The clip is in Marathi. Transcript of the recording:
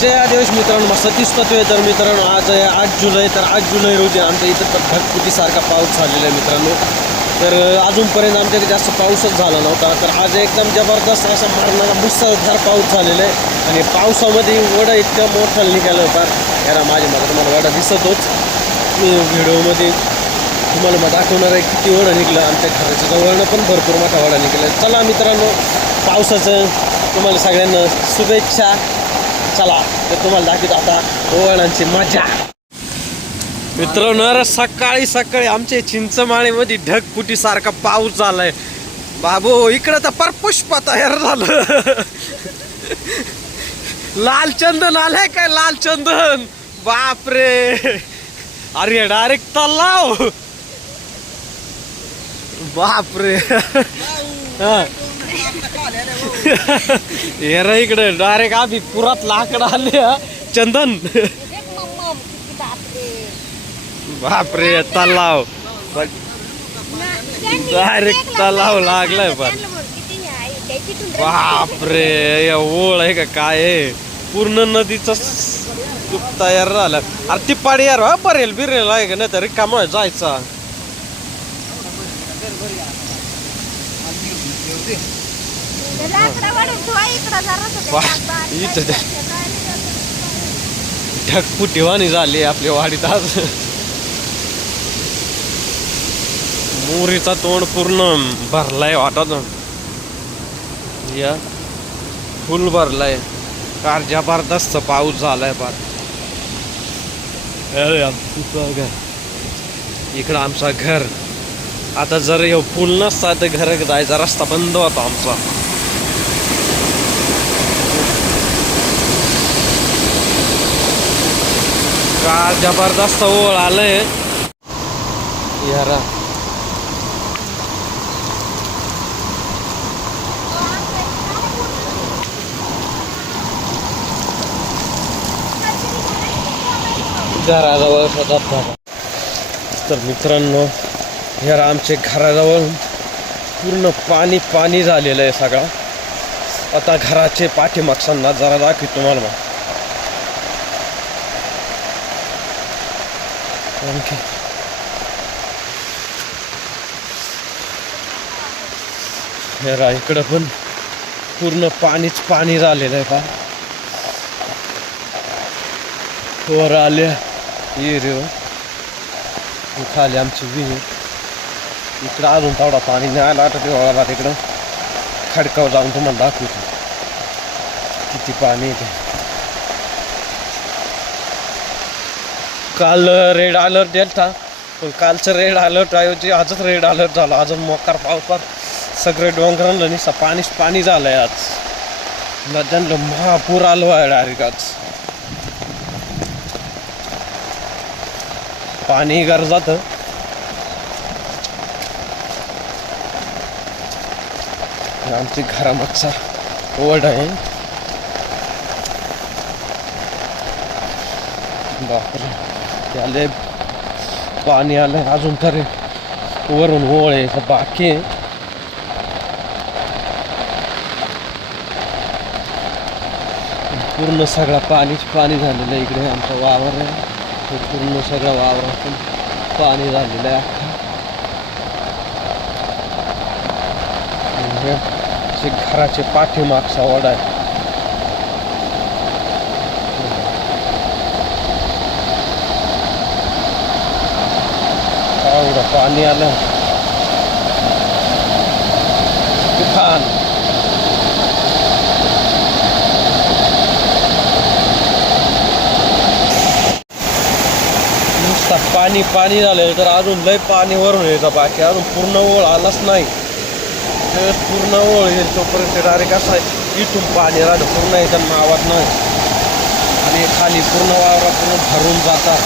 जय आदिवासी मित्रांनो, सतीश तत्वे. तर मित्रांनो, आज आहे 8 जुलै. तर 8 जुलै रोजी आमच्या इथं तर ढगफुटीसारखा पाऊस झालेला आहे मित्रांनो. तर अजूनपर्यंत आमच्याकडे जास्त पाऊसच झाला नव्हता. तर आज एकदम जबरदस्त असा मारणारा मुसळधार पाऊस झालेला आहे. आणि पावसामध्ये वडा इतकं मोठं निघालं होतं याला माझ्या मला तुम्हाला वडा दिसतोच. मी व्हिडिओमध्ये तुम्हाला मग दाखवणार आहे किती वडा निघलं. आमच्या घराच्या जवळनं पण भरपूर मोठा वडा निघाला. चला मित्रांनो, पावसाचं तुम्हाला सगळ्यांना शुभेच्छा. चला तर तुम्हाला दाखवतो आता ओवाळांची मजा. मित्रांनो, सकाळी सकाळी आमच्या चिंचमाळीमध्ये ढगफुटीसारखा पाऊस झालाय. बाबू इकडं तर परपुष्प तयार झालं. लाल चंदन आलाय काय, लाल चंदन. बापरे, अरे डायरेक्ट तलाव. बापरे. हे इकडे डायरेक्ट आधी पुरात लाकड आले. चंदन. बापरे, तलाव. डायरेक्ट तलाव लागलाय. पण बापरे, ओळ आहे का काय आहे. पूर्ण नदीच तयार झालं. अरे ती पाडी यार बरेल बिरेल आहे का, नाही तर रिकामा जायचा. ढगफुटीवाणी झाली आपल्या वाडीत आज. मोरीचा तोंड पूर्ण भरलाय वाटत. या फुल भरलाय. कार जबरदस्त पाऊस झालाय. पार इकडं आमचं घर. आता जर हे पूल नसता तर घर जायचा रस्ता बंद होता आमचा. कार जबरदस्त ओळ आलंय यारा. घराजवळ तर मित्रांनो, यार आमच्या घराजवळ पूर्ण पाणी पाणी झालेलं आहे सगळा. आता घराचे पाठीमागचा जरा दाखवतो तुम्हाला. आणखी यार इकडं पण पूर्ण पाणीच पाणी झालेलं आहे. पा वर आल्या ये खाली आमची विहीर. इकडं अजून तेवढा पाणी नाही आला. आता तेव्हा तिकडं खडकावर जाऊन तुम्हाला दाखवतो किती पाणी येते. काल रेड अलर्ट दिलता, पण कालचं रेड अलर्ट ऐवजी आजच रेड अलर्ट झाला. अजून मोकार पावसात सगळे डोंगरांना निसा पाणीच पाणी झालंय. आज नद्यांना महापूर आलो आहे डायरेक्ट. आज पाणी गरजात. आमची घरामागचा ओढा आहे. बापरे, त्याले पाणी आलंय. अजून तरी वरून ओळ आहे बाकी. पूर्ण सगळा पाणीच पाणी झालेलं आहे. इकडे आमचा वावर आहे, पूर्ण सगळं वावरातून पाणी झालेलं आहे. घराचे पाठीमागचा ओढा आहे. एवढं पाणी आलं. तुफान. नुसता पाणी पाणी झालं. तर अजून लय पाणी वरून यायचं बाकी. अजून पूर्ण ओळ आलाच नाही. पूर्ण ओळ येईल तोपर्यंत डायरेक्ट असं आहे इथून पाणी राहिलं पूर्ण याच्या नावात नाही. आणि खाली पूर्ण वावरा पूर्ण भरून जातात.